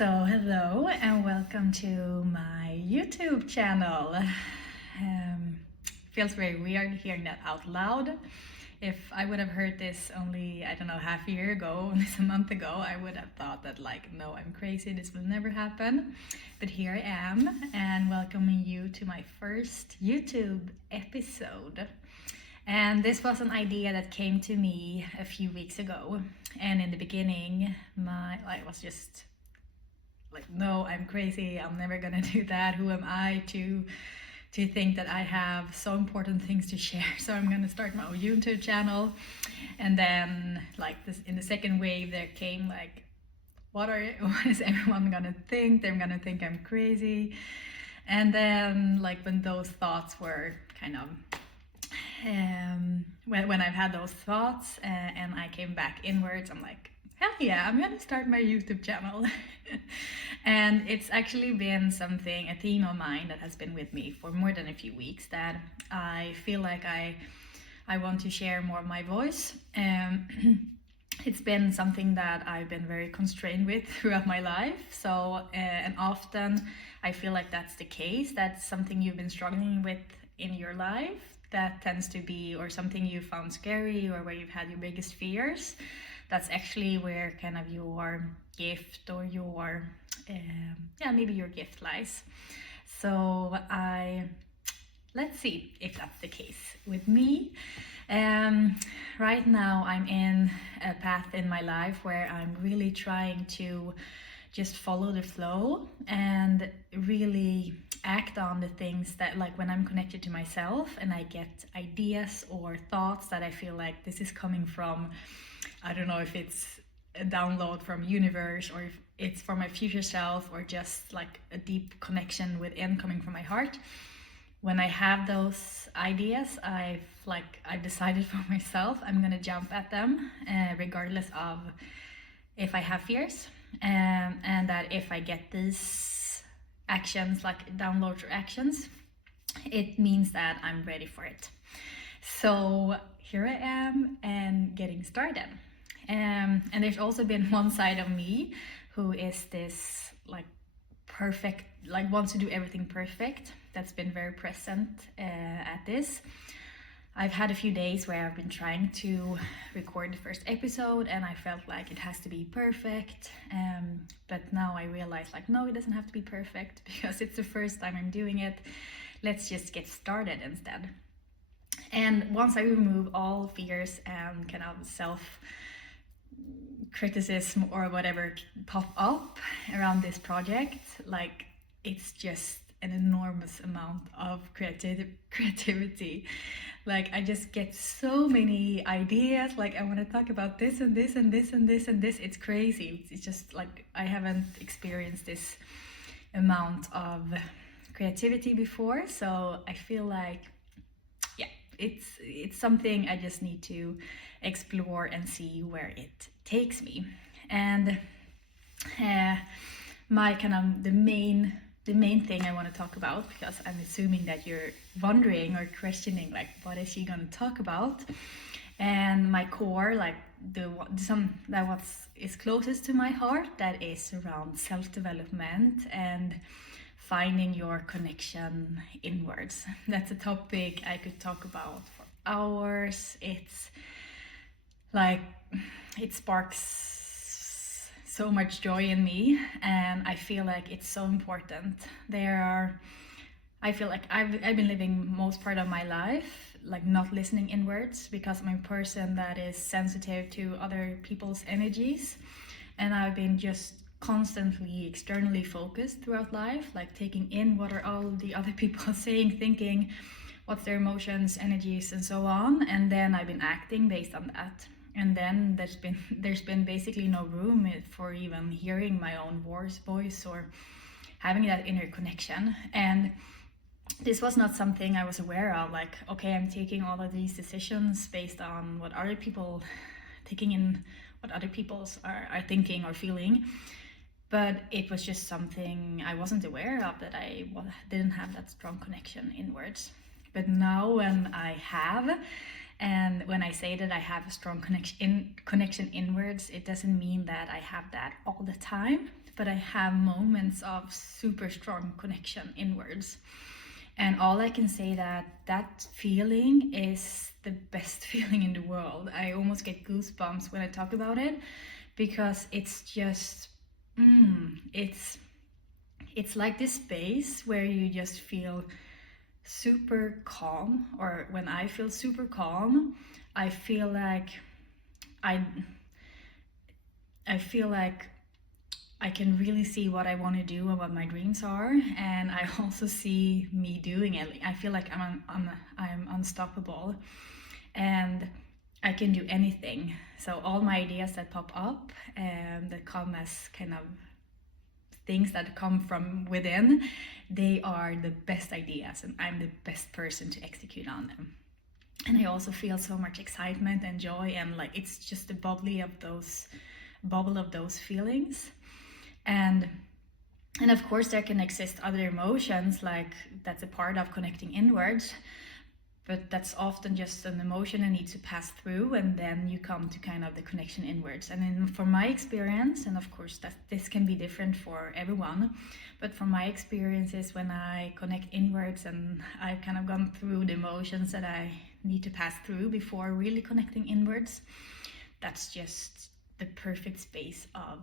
Hello and welcome to my YouTube channel. Feels very weird hearing that out loud. If I would have heard this only, I don't know, half a year ago, a month ago, I would have thought that no, I'm crazy, this will never happen. But here I am and welcoming you to my first YouTube episode. And this was an idea that came to me a few weeks ago. And in the beginning, I was just no, I'm crazy, I'm never gonna do that. Who am I to think that I have so important things to share? So I'm gonna start my own YouTube channel. And then in the second wave there came what is everyone gonna think? They're gonna think I'm crazy. And then when those thoughts were kind of when I've had those thoughts and I came back inwards, I'm like, hell yeah, I'm gonna start my YouTube channel. And it's actually been a theme of mine that has been with me for more than a few weeks, that I feel like I want to share more of my voice. It's been something that I've been very constrained with throughout my life. So, and often I feel like that's the case. That's something you've been struggling with in your life. That tends to be, or something you found scary, or where you've had your biggest fears. That's actually where kind of your gift or your, maybe your gift lies. So let's see if that's the case with me. Right now I'm in a path in my life where I'm really trying to just follow the flow and really act on the things that, when I'm connected to myself and I get ideas or thoughts that I feel like this is coming from, I don't know if it's a download from universe or if it's from my future self or just a deep connection within coming from my heart. When I have those ideas, I've decided for myself I'm gonna jump at them regardless of if I have fears, and that if I get these actions, downloads or actions, it means that I'm ready for it. So here I am and getting started. And there's also been one side of me who is this perfect, wants to do everything perfect. That's been very present at this. I've had a few days where I've been trying to record the first episode and I felt like it has to be perfect. But now I realize no, it doesn't have to be perfect because it's the first time I'm doing it. Let's just get started instead. And once I remove all fears and kind of self-criticism or whatever pop up around this project, it's just an enormous amount of creativity. I just get so many ideas, I want to talk about this and this and this and this and this. It's crazy. It's just I haven't experienced this amount of creativity before, so I feel it's something I just need to explore and see where it takes me. And my kind of the main thing I want to talk about, because I'm assuming that you're wondering or questioning what is she going to talk about, and my core, what is closest to my heart, that is around self-development and finding your connection inwards. That's a topic I could talk about for hours. It sparks so much joy in me, and I feel like it's so important. I feel like I've been living most part of my life not listening inwards, because I'm a person that is sensitive to other people's energies, and I've been just constantly externally focused throughout life, taking in what are all the other people saying, thinking what's their emotions, energies, and so on, and then I've been acting based on that. And then there's been basically no room for even hearing my own voice or having that inner connection. And this was not something I was aware of, okay, I'm taking all of these decisions based on what other people are thinking or feeling. But it was just something I wasn't aware of, that I didn't have that strong connection inwards. But now when I have, And when I say that I have a strong connection inwards, it doesn't mean that I have that all the time, but I have moments of super strong connection inwards. And all I can say that feeling is the best feeling in the world. I almost get goosebumps when I talk about it, because it's just, it's like this space where you just feel super calm. Or when I feel super calm, I feel like I feel like I can really see what I want to do and what my dreams are, and I also see me doing it. I feel like I'm unstoppable, and I can do anything. So all my ideas that pop up and that come as kind of things that come from within, they are the best ideas, and I'm the best person to execute on them. And I also feel so much excitement and joy, and like it's just a bubble of those feelings. And of course there can exist other emotions, like that's a part of connecting inwards, but that's often just an emotion that needs to pass through, and then you come to kind of the connection inwards. And from my experience, and of course that this can be different for everyone, but from my experiences, when I connect inwards and I've kind of gone through the emotions that I need to pass through before really connecting inwards, that's just the perfect space of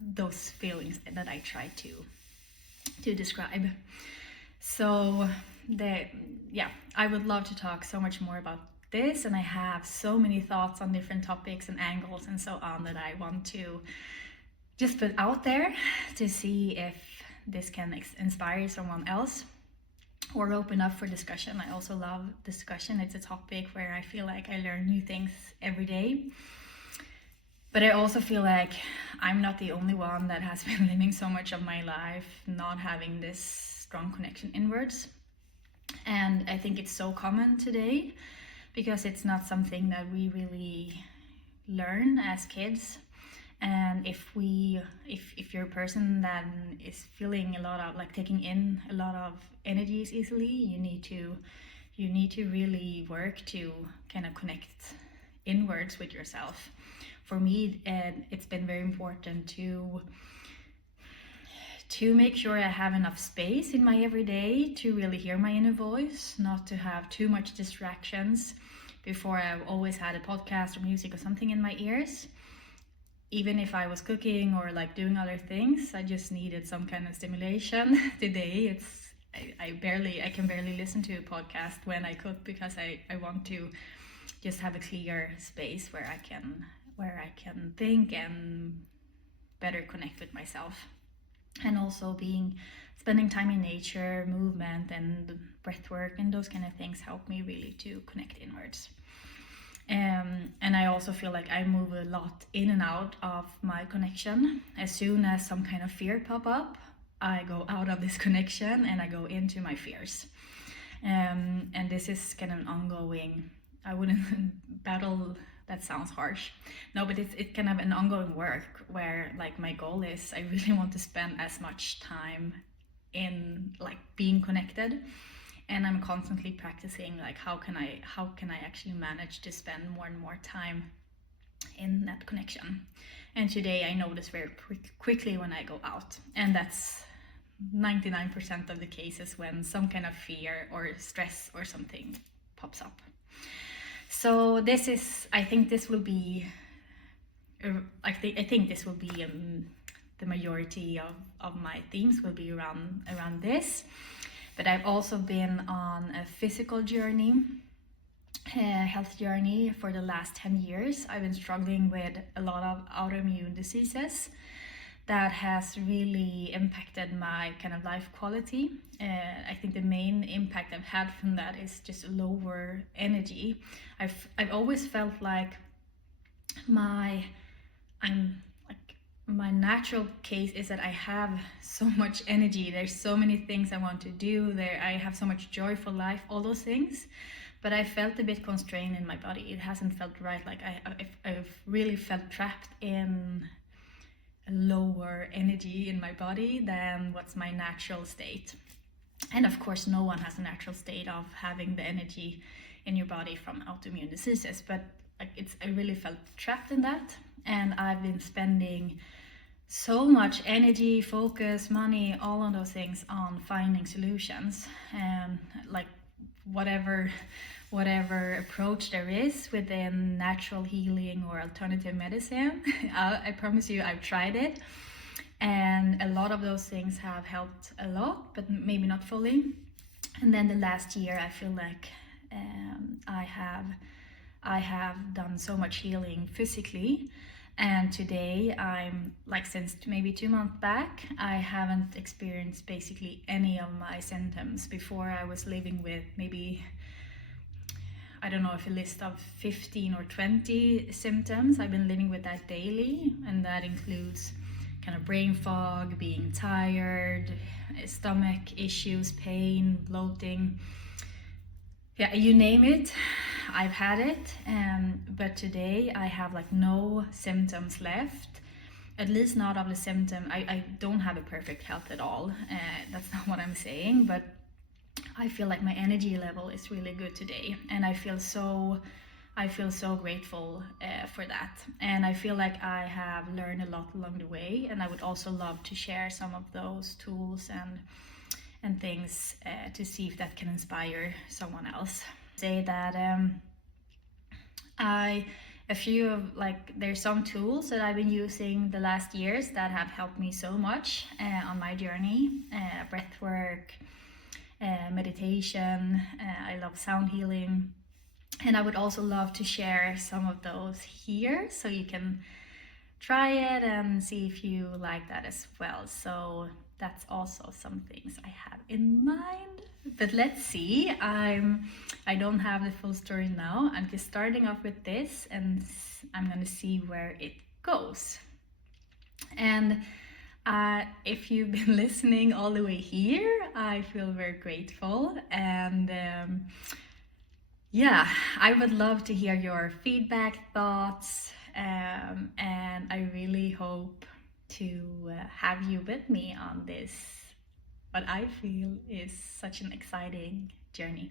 those feelings that I try to describe. So I would love to talk so much more about this, and I have so many thoughts on different topics and angles and so on that I want to just put out there to see if this can inspire someone else or open up for discussion. I also love discussion. It's a topic where I feel like I learn new things every day. But I also feel like I'm not the only one that has been living so much of my life not having this strong connection inwards. And I think it's so common today because it's not something that we really learn as kids. And if you're a person that is feeling a lot of like taking in a lot of energies easily, you need to really work to kind of connect inwards with yourself. For me, it's been very important to make sure I have enough space in my everyday to really hear my inner voice, not to have too much distractions. Before, I've always had a podcast or music or something in my ears. Even if I was cooking or like doing other things, I just needed some kind of stimulation. Today, I can barely listen to a podcast when I cook, because I want to just have a clear space where I can think and better connect with myself. And also spending time in nature, movement and breath work and those kind of things help me really to connect inwards. And I also feel like I move a lot in and out of my connection. As soon as some kind of fear pop up, I go out of this connection and I go into my fears. And this is kind of an ongoing, I wouldn't battle, that sounds harsh. No, but it's kind of an ongoing work where like my goal is I really want to spend as much time in like being connected. And I'm constantly practicing like how can I actually manage to spend more and more time in that connection. And today I notice very quickly when I go out, and that's 99% of the cases when some kind of fear or stress or something pops up. So I think this will be the majority of my themes will be around this. But I've also been on a physical journey, a health journey for the last 10 years. I've been struggling with a lot of autoimmune diseases that has really impacted my kind of life quality. I think the main impact I've had from that is just lower energy. I've always felt like my natural case is that I have so much energy. There's so many things I want to do. I have so much joy for life, all those things. But I felt a bit constrained in my body. It hasn't felt right. Like I've really felt trapped in a lower energy in my body than what's my natural state. And of course, no one has a natural state of having the energy in your body from autoimmune diseases. But like I really felt trapped in that, and I've been spending so much energy, focus, money, all on those things on finding solutions, and like whatever approach there is within natural healing or alternative medicine. I promise you, I've tried it, and a lot of those things have helped a lot, but maybe not fully. And then the last year, I feel like I have done so much healing physically, and today I'm like, since maybe 2 months back, I haven't experienced basically any of my symptoms. Before, I was living with maybe, I don't know if a list of 15 or 20 symptoms. I've been living with that daily, and that includes kind of brain fog, being tired, stomach issues, pain, bloating. Yeah, you name it, I've had it. But today I have like no symptoms left, at least not of the symptom. I don't have a perfect health at all. That's not what I'm saying, but I feel like my energy level is really good today, and I feel so grateful for that. And I feel like I have learned a lot along the way, and I would also love to share some of those tools and things to see if that can inspire someone else. Say that there's some tools that I've been using the last years that have helped me so much on my journey. Breath work, meditation, I love sound healing, and I would also love to share some of those here so you can try it and see if you like that as well. So that's also some things I have in mind. But let's see, I don't have the full story now. I'm just starting off with this, and I'm gonna see where it goes. And if you've been listening all the way here, I feel very grateful. And yeah, I would love to hear your feedback, thoughts, and I really hope to have you with me on this, what I feel is such an exciting journey.